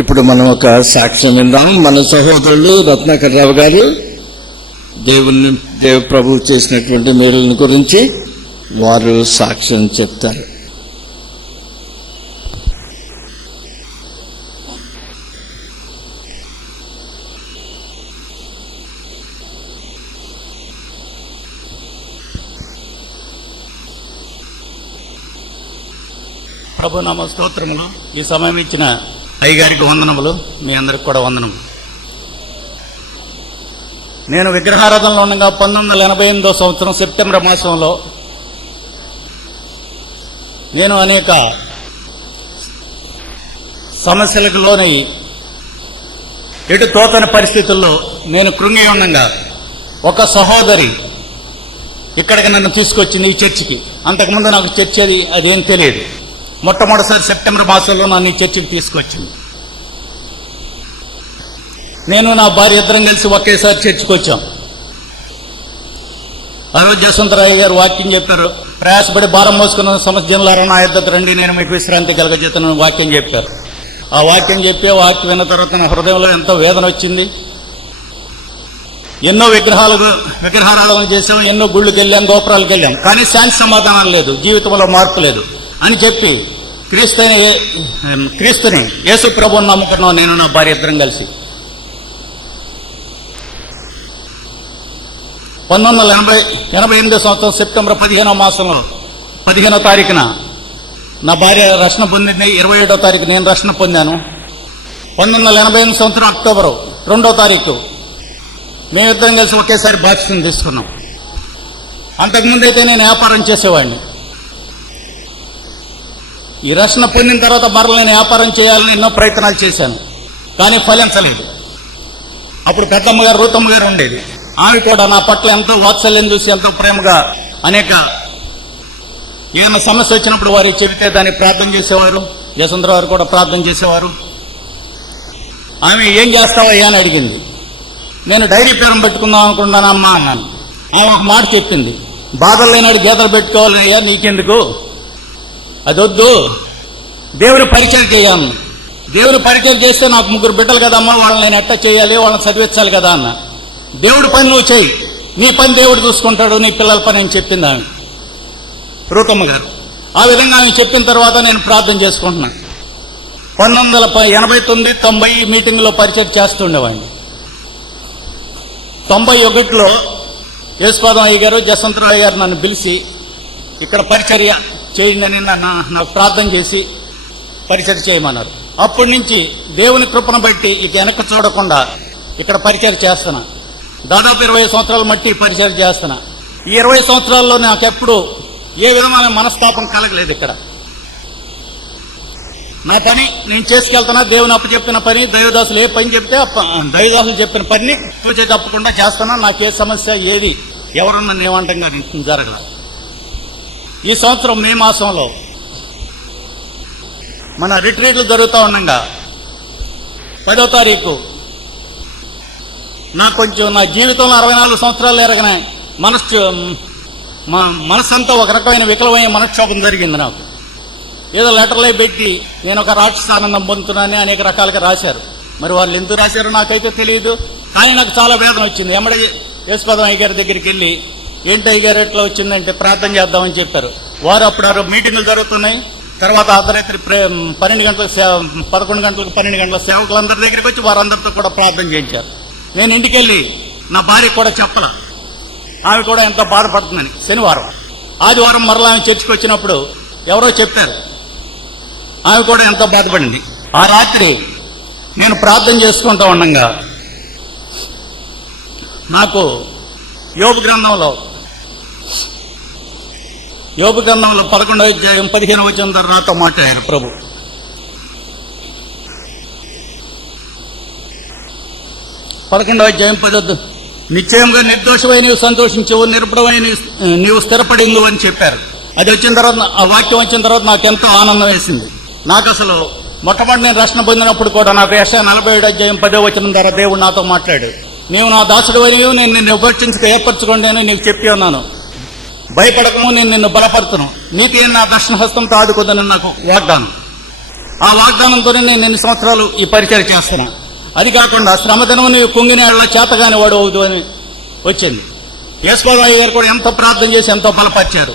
ఇప్పుడు మనం ఒక సాక్ష్యం విందాం. మన సహోదరులు రత్నాకర్ రావు గారు దేవ ప్రభు చేసినటువంటి మేలుల గురించి వారు సాక్ష్యం చెప్తారు. ప్రభు నామ స్తోత్రములు. ఈ సమయం ఇచ్చిన అయ్యగారికి వందనములు, మీ అందరికి కూడా వందనములు. నేను విగ్రహారాధనలో ఉండగా 1988 సంవత్సరం సెప్టెంబర్ మాసంలో నేను అనేక సమస్యలకు లోనై ఎటు తోచని పరిస్థితుల్లో నేను కృంగి ఉండగా ఒక సహోదరి ఇక్కడికి నన్ను తీసుకొచ్చింది, ఈ చర్చికి. అంతకుముందు నాకు చర్చి అదేం తెలియదు. మొట్టమొదటిసారి సెప్టెంబర్ మాసంలో నన్ను ఈ చర్చికి తీసుకొచ్చింది. నేను నా భార్య ఇద్దరం కలిసి ఒకేసారి చర్చికి వచ్చాం. ఆ రోజు జసవంతరావు గారు వాక్యం చెప్పారు. ప్రయాసపడి భారం మోసుకున్న సమస్యలారా నా యుద్ధకు రండి, నేను మీకు విశ్రాంతి కలగజేతనని వాక్యం చెప్పారు. ఆ వాక్యం వాక్యం విన్న తర్వాత నా హృదయంలో ఎంతో వేదన వచ్చింది. ఎన్నో విగ్రహారాధన చేసాం, ఎన్నో గుళ్ళకి వెళ్ళాం, గోపురాలకు వెళ్ళాం, కానీ శాంతి సమాధానం లేదు, జీవితంలో మార్పు లేదు అని చెప్పి క్రీస్తుని యేసు ప్రభువుని నమ్ముకున్నాం. నేను నా భార్య ఇద్దరం కలిసి 1988 సంవత్సరం సెప్టెంబర్ 15వ మాసంలో 15వ తారీఖున నా భార్య రక్షణ పొందింది. 27వ తారీఖు నేను రక్షణ పొందాను. 1988 సంవత్సరం అక్టోబర్ 2వ తారీఖు మేమిద్దరం కలిసి ఒకేసారి బాప్టిజం తీసుకున్నాం. అంతకుముందు అయితే నేను వ్యాపారం చేసేవాడిని. ఈ రక్షణ పొందిన తర్వాత మరల నేను వ్యాపారం చేయాలని ఎన్నో ప్రయత్నాలు చేశాను, కానీ ఫలించలేదు. అప్పుడు పెద్దమ్మ గారు, రూతమ్మ గారు ఉండేది. ఆమె కూడా నా పట్ల ఎంతో వాత్సల్యం చూసి ఎంతో ప్రేమగా ఏదైనా సమస్య వచ్చినప్పుడు వారికి చెబితే దాన్ని ప్రార్థన చేసేవారు. జసవంతరావు గారు కూడా ప్రార్థన చేసేవారు. ఆమె ఏం చేస్తావయ్యా అని అడిగింది. నేను డైరీ పేరం పెట్టుకుందాం అనుకుంటున్నానమ్మా అన్నాను. ఆమె ఒక మాట చెప్పింది, బాధలు లేనాడు గీతలు పెట్టుకోవాలి అయ్యా, నీకెందుకు, అదొద్దు, దేవుని పరిచయం చేయాలి. దేవుని పరిచయం చేస్తే నాకు 3 బిడ్డలు కదమ్మా, వాళ్ళని నేను ఎట్ట చేయాలి, వాళ్ళని చదివించాలి కదా అన్న. దేవుడి పని నువ్వు చేయి, నీ పని దేవుడు చూసుకుంటాడు, నీ పిల్లల పని అని చెప్పింది ఆమె, రూతమ్మ గారు. ఆ విధంగా ఆమె చెప్పిన తర్వాత నేను ప్రార్థన చేసుకుంటున్నాను. 1989, 90 మీటింగ్లో పరిచయం చేస్తుండేవాడిని. 91లో యేసుపాదం అయ్య గారు, జసవంతరావు గారు నన్ను పిలిచి ఇక్కడ పరిచర్య చేయండి అని నాకు ప్రార్థన చేసి పరిచర్య చేయమన్నారు. అప్పటి నుంచి దేవుని కృపను బట్టి ఇక వెనక్కి చూడకుండా ఇక్కడ పరిచర్య చేస్తున్నా. దాదాపు 20 సంవత్సరాలు మట్టి పరిచర్య చేస్తున్నా. ఈ 20 సంవత్సరాల్లో నాకు ఎప్పుడు ఏ విధమైన మనస్తాపం కలగలేదు. ఇక్కడ నా పని నేను చేసుకెళ్తున్నా, దేవుని అప్పచెప్పిన పని, దైవదాసులు ఏ పని చెప్తే దైవదాసులు చెప్పిన పని తప్పకుండా చేస్తున్నా. నాకే సమస్య ఏది ఎవరన్నా ఏమంటాం కానీ జరగదు. ఈ సంవత్సరం మే మాసంలో మన రిట్రీట్లు జరుగుతూ ఉండగా 10వ తారీఖు నాకు కొంచెం నా జీవితంలో 64 సంవత్సరాలు ఎరగన మనస్సంతా ఒక రకమైన వికలమైన మనక్షోభం జరిగింది నాకు. ఏదో లెటర్లే పెట్టి నేను ఒక రాక్షస ఆనందం పొందుతున్నానని అనేక రకాలుగా రాశారు. మరి వాళ్ళు ఎందుకు రాశారో నాకైతే తెలియదు, కానీ నాకు చాలా వేదన వచ్చింది. ఎమ్మడే యేసుపాదం అయ్య గారి దగ్గరికి వెళ్ళి, ఏంటి అయ్య గారు ఎట్లా వచ్చిందంటే ప్రార్థన చేద్దామని చెప్పారు. వారు అప్పుడు మీటింగులు జరుగుతున్నాయి. తర్వాత అర్ధరాత్రి 12 గంటలకు 11 గంటలకు 12 గంటల సేవకులందరి దగ్గరికి వచ్చి వారందరితో కూడా ప్రార్థన చేయించారు. నేను ఇంటికి వెళ్ళి నా భార్యకు కూడా చెప్పాల, ఆమె కూడా ఎంతో బాధపడుతుందని. శనివారం, ఆదివారం మరలా ఆమె చర్చికి వచ్చినప్పుడు ఎవరో చెప్పారు, ఆమె కూడా ఎంతో బాధపడింది. ఆ రాత్రి నేను ప్రార్థన చేసుకుంటూ ఉండగా నాకు యోబు గ్రంథంలో 11వ అధ్యాయం 15వ వచనం ద్వారా నాతో మాట్లాడారు ప్రభు. అధ్యాయం 10 నిశ్చయంగా నిర్దోషమై నీవు సంతోషించవు, నిర్భయమై నీవు స్థిరపడిందు అని చెప్పారు. అది వచ్చిన తర్వాత, ఆ వాక్యం వచ్చిన తర్వాత నాకు ఎంతో ఆనందం వేసింది. నాకు అసలు మొట్టమొదటి నేను రక్షణ పొందినప్పుడు కూడా నాకు యెషయా 47 అధ్యాయం 10వ వచనం ద్వారా దేవుడు నాతో మాట్లాడు. నీవు నా దాసుడు అని నేను నిన్ను ఉపేక్షించక ఏర్పరచుకోండి అని నీకు చెప్పి ఉన్నాను. భయపడకము, నేను నిన్ను బలపడుతును, నీతి నా దర్శన హస్తంతో ఆదుకుందని నాకు వాగ్దానం. ఆ వాగ్దానంతోనే నేను ఎన్ని సంవత్సరాలు ఈ పరిచయం చేస్తున్నా. అది కాకుండా శ్రమదినముని కుంగినేళ్ల చేతగాని వాడు అవుతూ అని వచ్చింది. యేసుపాదయ్య గారు కూడా ఎంతో ప్రార్థన చేసి ఎంతో బలపరిచారు.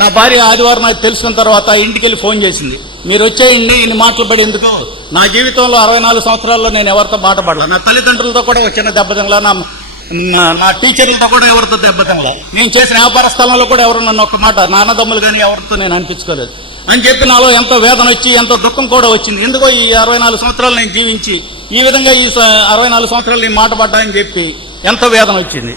నా భార్య ఆదివారం నాకు తెలుసుకున్న తర్వాత ఇంటికి వెళ్ళి ఫోన్ చేసింది, మీరు వచ్చేయండి, ఇన్ని మాటలు పడి ఎందుకు. నా జీవితంలో 64 సంవత్సరాల్లో నేను ఎవరితో మాట పడలా. నా తల్లిదండ్రులతో కూడా వచ్చిన దెబ్బతింగలా, నా టీచర్లతో కూడా ఎవరితో దెబ్బతింగలా, నేను చేసిన వ్యాపార స్థలంలో కూడా ఎవరు నన్ను ఒక మాట, నా అన్నదమ్ములు కానీ ఎవరితో నేను అనిపించుకోలేదు అని చెప్పి నాలో ఎంతో వేదన వచ్చి ఎంతో దుఃఖం కూడా వచ్చింది. ఎందుకో ఈ 64 సంవత్సరాలు నేను జీవించి ఈ విధంగా ఈ 64 సంవత్సరాలు నేను మాట పడ్డానని చెప్పి ఎంతో వేదన వచ్చింది.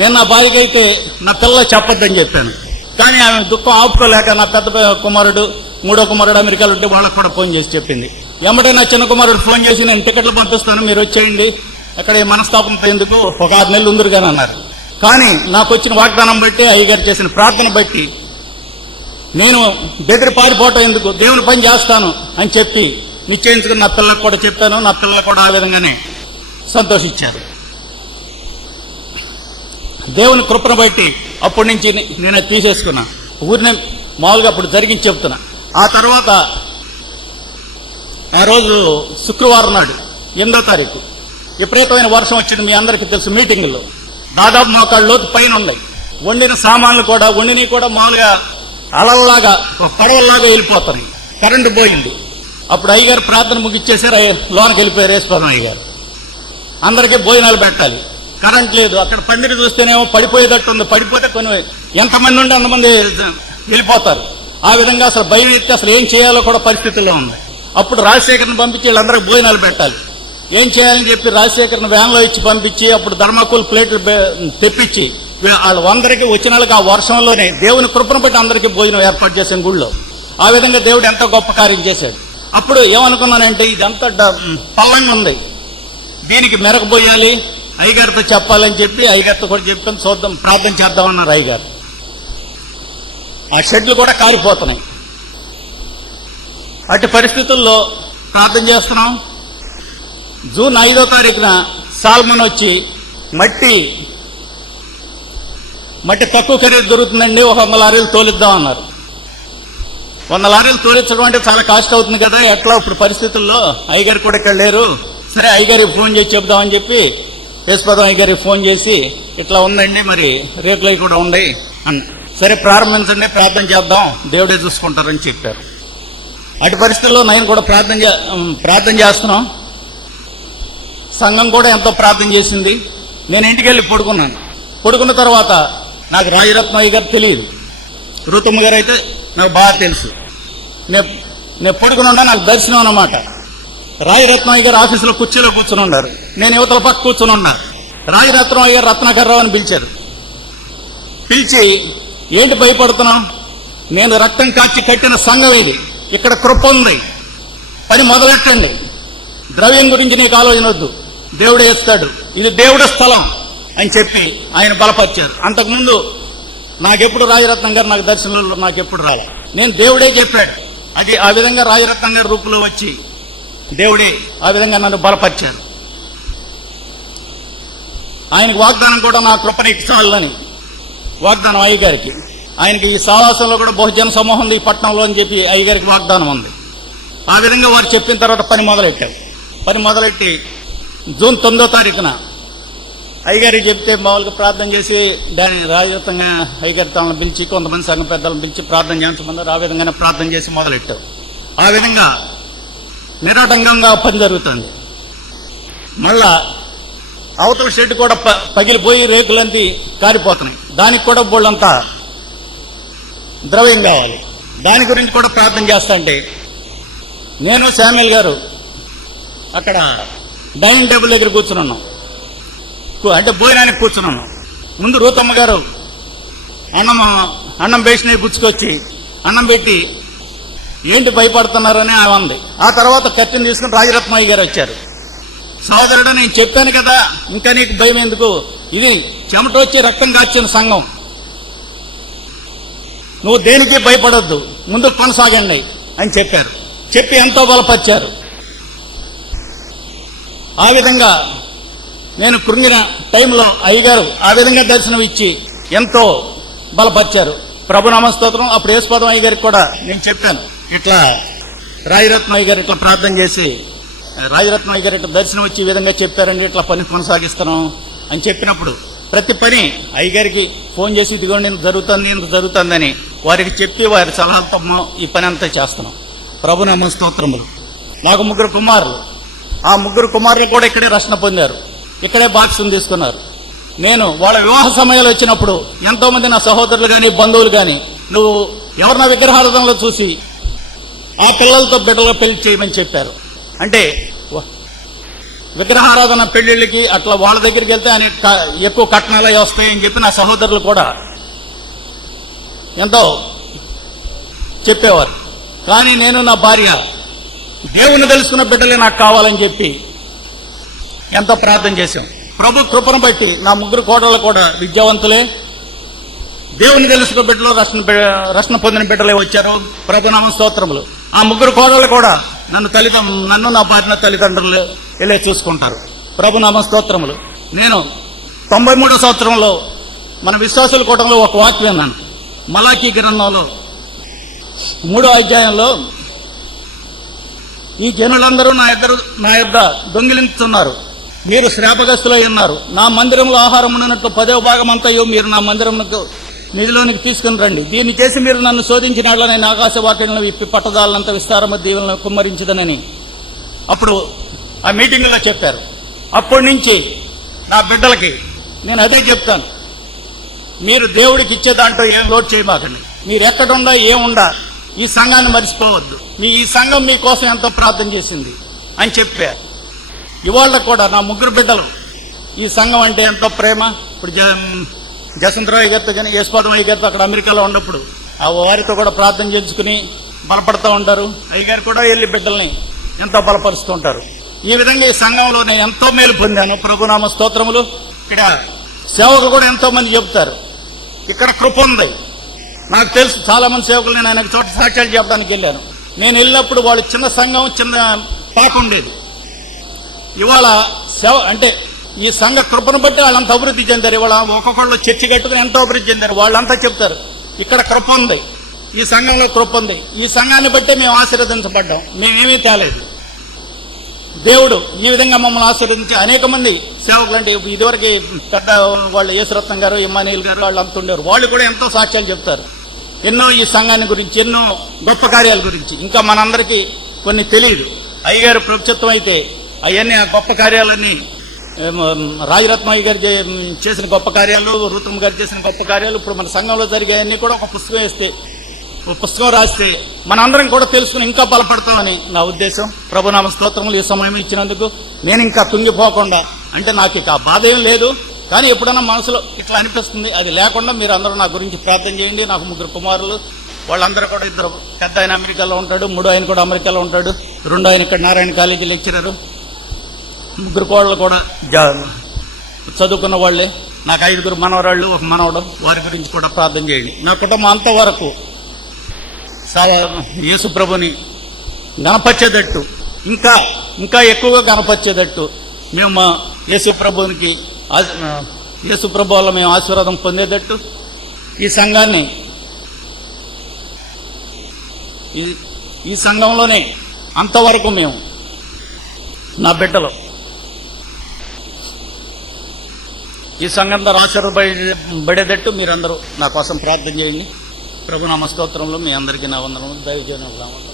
నేను నా భార్యకి అయితే నా పిల్లలు చెప్పొద్దని చెప్పాను. కానీ ఆమె దుఃఖం ఆపుకోలేక నా పెద్ద కుమారుడు, మూడో కుమారుడు అమెరికాలో ఉంటే వాళ్ళకు కూడా ఫోన్ చేసి చెప్పింది. వెంబడే నా చిన్న కుమారుడు ఫోన్ చేసి, నేను టికెట్లు పంపిస్తాను, మీరు వచ్చేయండి, అక్కడ ఈ మనస్తాపంతో ఎందుకు, ఒక 6 నెలలు ఉందరుగాని అన్నారు. కానీ నాకు వచ్చిన వాగ్దానం బట్టి, అయ్యగారు చేసిన ప్రార్థన బట్టి నేను బెదిరి పారిపోవటం ఎందుకు, దేవుని పని చేస్తాను అని చెప్పి నిశ్చయించుకుని నా పిల్లలకు కూడా చెప్పాను. నా పిల్లలు కూడా ఆ విధంగానే సంతోషించారు. దేవుని కృపను బట్టి అప్పటి నుంచి నేను తీసేసుకున్నా. ఊరినే మామూలుగా అప్పుడు జరిగించి చెప్తున్నా. ఆ తర్వాత ఆ రోజు శుక్రవారం నాడు 8వ తారీఖు విపరీతమైన వర్షం వచ్చింది. మీ అందరికీ తెలుసు, మీటింగుల్లో దాదాపు మోకాళ్ళ లోతు పైన ఉన్నాయి. వండిన సామాన్లు కూడా వండినవి కూడా మామూలుగా అలల్లాగా పడవల్లాగా వెళ్ళిపోతాయి. కరెంటు పోయింది. అప్పుడు అయ్యగారు ప్రార్థన ముగిచ్చేసారు, లోనకి వెళ్ళిపోయారు. యేసుపాదం అయ్యగారు అందరికీ భోజనాలు పెట్టాలి, కరెంట్ లేదు. అక్కడ పందిరి చూస్తేనేమో పడిపోయేటట్టు ఉంది. పడిపోతే కొన్ని ఎంతమంది ఉంటే అంతమంది వెళ్ళిపోతారు. ఆ విధంగా అసలు భయం ఎత్తి అసలు ఏం చేయాలో కూడా పరిస్థితుల్లో ఉంది. అప్పుడు రాజశేఖర్ని పంపించి వీళ్ళందరికీ భోజనాలు పెట్టాలి. ఏం చేయాలని చెప్పి రాజశేఖర్ని వ్యాన్లో ఇచ్చి పంపించి అప్పుడు ధర్మాకూల్ ప్లేట్లు తెప్పించి వాళ్ళందరికీ వచ్చిన వాళ్ళకి ఆ వర్షంలోనే దేవుని కృపను బట్టి అందరికీ భోజనం ఏర్పాటు చేశాను గుళ్ళో. ఆ విధంగా దేవుడు ఎంతో గొప్ప కార్యం చేశాడు. అప్పుడు ఏమనుకున్నానంటే, ఇదంతా పల్లంగా ఉంది, దీనికి మెరగబోయాలి, అయ్యగారితో చెప్పాలని చెప్పి అయ్యగారితో కూడా చెప్పాను. చూద్దాం, ప్రార్థన చేద్దామన్నారు అయ్యగారు. ఆ షెడ్లు కూడా కాలిపోతున్నాయి. అటు పరిస్థితుల్లో ప్రార్థన చేస్తున్నాం. జూన్ 5వ తారీఖున సాల్మన్ వచ్చి మట్టి తక్కువ ఖరీదు దొరుకుతుందండి, 100 లారీలు తోలిద్దాం అన్నారు. 100 లారీలు తోలించడం అంటే చాలా కాస్ట్ అవుతుంది కదా, ఎట్లా ఇప్పుడు పరిస్థితుల్లో అయ్యగారు కూడా ఇక్కడ లేరు. సరే అయ్యగారికి ఫోన్ చేసి చెప్దామని చెప్పి యేసుపాదం అయ్యగారికి ఫోన్ చేసి, ఇట్లా ఉందండి, మరి రేకులు కూడా ఉన్నాయి అన్న. సరే ప్రారంభించండి, ప్రార్థన చేద్దాం, దేవుడే చూసుకుంటారని చెప్పారు. అటు పరిస్థితుల్లో నేను కూడా ప్రార్థన చేస్తున్నాం. సంఘం కూడా ఎంతో ప్రార్థన చేసింది. నేను ఇంటికి వెళ్ళి పడుకున్నాను. పడుకున్న తర్వాత నాకు రాజరత్నం అయ్య గారు తెలియదు, రుతమ్మ గారు అయితే నాకు బాగా తెలుసు. నేను పడుకుని ఉన్నా, నాకు దర్శనం అన్నమాట. రాజరత్నం అయ్య గారు ఆఫీసులో కుర్చీలో కూర్చుని ఉన్నారు, నేను యువతల పక్క కూర్చుని ఉన్నా. రాజరత్నం అయ్య గారు రత్నాకర్రావు అని పిలిచారు. పిలిచి, ఏంటి భయపడుతున్నాం, నేను రక్తం కాచి కట్టిన సంఘం ఇది, ఇక్కడ కృప ఉంది, పని మొదలెట్టండి, ద్రవ్యం గురించి నీకు ఆలోచన వద్దు, దేవుడే ఇస్తాడు, ఇది దేవుడి స్థలం అని చెప్పి ఆయన బలపరిచారు. అంతకుముందు నాకెప్పుడు రాజరత్నం గారు నాకు దర్శనంలో నాకెప్పుడు రాలే, నేను దేవుడే చెప్పాడు. అది ఆ విధంగా రాజరత్నం గారి రూపంలో వచ్చి దేవుడే ఆ విధంగా నన్ను బలపరిచారు. ఆయనకు వాగ్దానం కూడా నా కృప నీకు చాలని వాగ్దానం అయ్యగారికి. ఆయనకి ఈ సావాసంలో కూడా బహుజన సమూహం ఉంది ఈ పట్టణంలో అని చెప్పి అయ్యగారికి వాగ్దానం ఉంది. ఆ విధంగా వారు చెప్పిన తర్వాత పని మొదలెట్టారు. పని మొదలెట్టి జూన్ 9వ తారీఖున అయ్యగారికి చెప్తే మామూలుగా ప్రార్థన చేసి రాజరత్నంగా అయ్యగారి తనను పిలిచి కొంతమంది సంఘ పెద్దలను పిలిచి ప్రార్థన చేయించమన్నారు. ఆ విధంగానే ప్రార్థన చేసి మొదలెట్టారు. ఆ విధంగా నిరాటంకంగా పని జరుగుతుంది. మళ్ళా అవతల షెడ్ కూడా పగిలిపోయి రేకులంతా కారిపోతున్నాయి. దానికి కూడా బోళ్ళంతా ద్రవ్యం కావాలి. దాని గురించి కూడా ప్రార్థన చేస్తాంటే నేను శామ్యుల్ గారు అక్కడ డైనింగ్ టేబుల్ దగ్గర కూర్చున్నాం, అంటే భోజనానికి కూర్చున్నాను. ముందు రూతమ్మ గారు అన్నం బేసిని గుచ్చుకొచ్చి అన్నం పెట్టి, ఏంటి భయపడుతున్నారని ఆమె అంది. ఆ తర్వాత కత్తిని తీసుకుని రాజరత్నయ్య గారు వచ్చారు. సోదరుడు, నేను చెప్పాను కదా, ఇంకా నీకు భయం ఎందుకు, ఇది చెమట వచ్చి రక్తం కాచిన సంఘం, నువ్వు దేనికి భయపడొద్దు, ముందుకు కొనసాగండి అని చెప్పారు. చెప్పి ఎంతో బలపరిచారు. ఆ విధంగా నేను కృంగిన టైంలో అయ్యగారు ఆ విధంగా దర్శనం ఇచ్చి ఎంతో బలపరిచారు. ప్రభునామ స్తోత్రం. అప్పుడు యేసుపాదం అయ్య గారికి కూడా నేను చెప్పాను, ఇట్లా రాజరత్నయ్య గారు ఇట్లా ప్రార్థన చేసి, రాజరత్నయ్య గారు ఇట్లా దర్శనం వచ్చి ఈ విధంగా చెప్పారండి, ఇట్లా పని కొనసాగిస్తున్నాం అని చెప్పినప్పుడు ప్రతి పని అయ్యగారికి ఫోన్ చేసి ఇదిగోండి ఇంత జరుగుతుందని వారికి చెప్పి వారి సలహాలతో ఈ పని అంతా చేస్తున్నాం. ప్రభునామ స్తోత్రములు. నాకు 3 కుమారులు. ఆ 3 కుమారులు కూడా ఇక్కడే రక్షణ పొందారు, ఇక్కడే బాప్తిసం తీసుకున్నారు. నేను వాళ్ళ వివాహ సమయాలు వచ్చినప్పుడు ఎంతో మంది నా సహోదరులు కానీ బంధువులు కానీ, నువ్వు ఎవరిన విగ్రహారాధనలో చూసి ఆ పిల్లలతో బిడ్డలు పెళ్లి చేయమని చెప్పారు. అంటే విగ్రహారాధన పెళ్లిళ్ళకి అట్లా వాళ్ళ దగ్గరికి వెళ్తే ఆయన ఎక్కువ కట్నాలు వస్తాయని చెప్పి నా సహోదరులు కూడా ఎంతో చెప్పేవారు. కానీ నేను నా భార్య దేవుని తెలుసుకున్న బిడ్డలే నాకు కావాలని చెప్పి ఎంతో ప్రార్థన చేశాం. ప్రభు కృపను బట్టి నా 3 కోడళ్ళు కూడా విద్యావంతులే, దేవుని తెలుసుకున్న బిడ్డలు రక్షణ పొందిన బిడ్డలే వచ్చారు. ప్రభునామ స్తోత్రములు. ఆ 3 కోడళ్ళు కూడా నన్ను నా భార్య తల్లిదండ్రులు వెళ్ళే చూసుకుంటారు. ప్రభునామ స్తోత్రములు. నేను 93వ సంవత్సరంలో మన విశ్వాసుల కూటంలో ఒక వాక్యం విన్నాను. మలాకీ గ్రంథంలో 3వ అధ్యాయంలో, ఈ జనులందరూ నా యొద్ద దొంగిలించుతున్నారు, మీరు శ్రాపగ్రస్తులై ఉన్నారు. నా మందిరంలో ఆహారం ఉన్నట్టు 10వ భాగం అంతయో మీరు నా మందిరంలో నిధిలోనికి తీసుకుని రండి. దీన్ని చేసి మీరు నన్ను శోధించిన నేను ఆకాశ వాక్యంలో విప్పి పట్టదాలంత విస్తారమ దీవులను కుమ్మరించదనని అప్పుడు ఆ మీటింగ్లో చెప్పారు. అప్పటి నుంచి నా బిడ్డలకి నేను అదే చెప్తాను, మీరు దేవుడికి ఇచ్చే దాంట్లో ఏం లోటు చేయమాకండి. మీరు ఎక్కడుండా ఏముండా ఈ సంఘాన్ని మర్చిపోవద్దు. ఈ సంఘం మీకోసం ఎంతో ప్రార్థన చేసింది అని చెప్పారు. ఇవాళ కూడా నా 3 బిడ్డలు ఈ సంఘం అంటే ఎంతో ప్రేమ. ఇప్పుడు జసంతరావు గారితో కానీ యేసుపాదం గారితో అక్కడ అమెరికాలో ఉన్నప్పుడు ఆ వారితో కూడా ప్రార్థన చేసుకుని బలపడుతూ ఉంటారు. అయ్యగారు కూడా వెళ్ళి బిడ్డల్ని ఎంతో బలపరుస్తూ ఉంటారు. ఈ విధంగా ఈ సంఘంలో నేను ఎంతో మేలు పొందాను. ప్రభునామ స్తోత్రములు. ఇక్కడ సేవకులు కూడా ఎంతో మంది చెబుతారు ఇక్కడ కృప ఉంది. నాకు తెలుసు చాలా మంది సేవకులు, నేను ఆయనకు చోట సాక్ష్యాలు చెప్పడానికి వెళ్ళాను. నేను వెళ్ళినప్పుడు వాళ్ళు చిన్న సంఘం, చిన్న పాక ఉండేది. ఇవాళ సేవ అంటే ఈ సంఘ కృపను బట్టి వాళ్ళంతా అభివృద్ధి చెందారు. ఇవాళ ఒక్కొక్కళ్ళు చర్చి కట్టుకుని ఎంతో అభివృద్ధి చెందారు. వాళ్ళంతా చెప్తారు ఇక్కడ కృప ఉంది, ఈ సంఘంలో కృప ఉంది. ఈ సంఘాన్ని బట్టే మేము ఆశీర్వదించబడ్డాం, మేమేమీ తేలేదు. దేవుడు ఈ విధంగా మమ్మల్ని ఆశీర్వదించి అనేక మంది సేవకులు, అంటే ఇదివరకు పెద్ద వాళ్ళు యేసురత్నం గారు, ఇమ్మానుయేల్ గారు వాళ్ళు అంత ఉండేవారు. వాళ్ళు కూడా ఎంతో సాక్ష్యాలు చెప్తారు, ఎన్నో ఈ సంఘాన్ని గురించి, ఎన్నో గొప్ప కార్యాల గురించి. ఇంకా మనందరికీ కొన్ని తెలియదు. అయ్యగారు ప్రభుత్వం అయితే అవన్నీ ఆ గొప్ప కార్యాలన్నీ, రాజరత్నయ్య గారు చేసిన గొప్ప కార్యాలు, రుతుమ్ గారు చేసిన గొప్ప కార్యాలు, ఇప్పుడు మన సంఘంలో జరిగాయన్నీ కూడా ఒక పుస్తకం రాస్తే మనందరం కూడా తెలుసుకుని ఇంకా బలపడతామని నా ఉద్దేశం. ప్రభునామ స్తోత్రములు. ఈ సమయం ఇచ్చినందుకు నేను ఇంకా తుంగిపోకుండా, అంటే నాకు ఇక ఆ బాధ ఏం లేదు, కానీ ఎప్పుడన్నా మనసులో ఇట్లా అనిపిస్తుంది. అది లేకుండా మీరు అందరూ నా గురించి ప్రార్థన చేయండి. నాకు 3 కుమారులు, వాళ్ళందరూ కూడా 2 పెద్ద ఆయన అమెరికాలో ఉంటాడు, 3వ ఆయన కూడా అమెరికాలో ఉంటాడు, 2వ ఆయన ఇక్కడ నారాయణ కాలేజీ లెక్చరరు, 3 కోడళ్ళు కూడా చదువుకున్న వాళ్లే. నాకు 5 మనవరాళ్ళు, 1 మనవడు. వారి గురించి కూడా ప్రార్థన చేయండి. నా కుటుంబం అంతవరకు యేసు ప్రభుని గణపరిచేటట్టు, ఇంకా ఇంకా ఎక్కువగా గణపరిచేటట్టు మేము మా యేసు ప్రభు వల్ల మేము ఆశీర్వాదం పొందేటట్టు ఈ సంఘాన్ని, ఈ సంఘంలోనే అంతవరకు మేము నా బిడ్డలు ఈ సంఘంతో ఆశీర్వదించబడేటట్టు మీరందరూ నా కోసం ప్రార్థన చేయండి. ప్రభునామ స్తోత్రంలో మీ అందరికీ నా వందనములు. దైవజనుల నామములో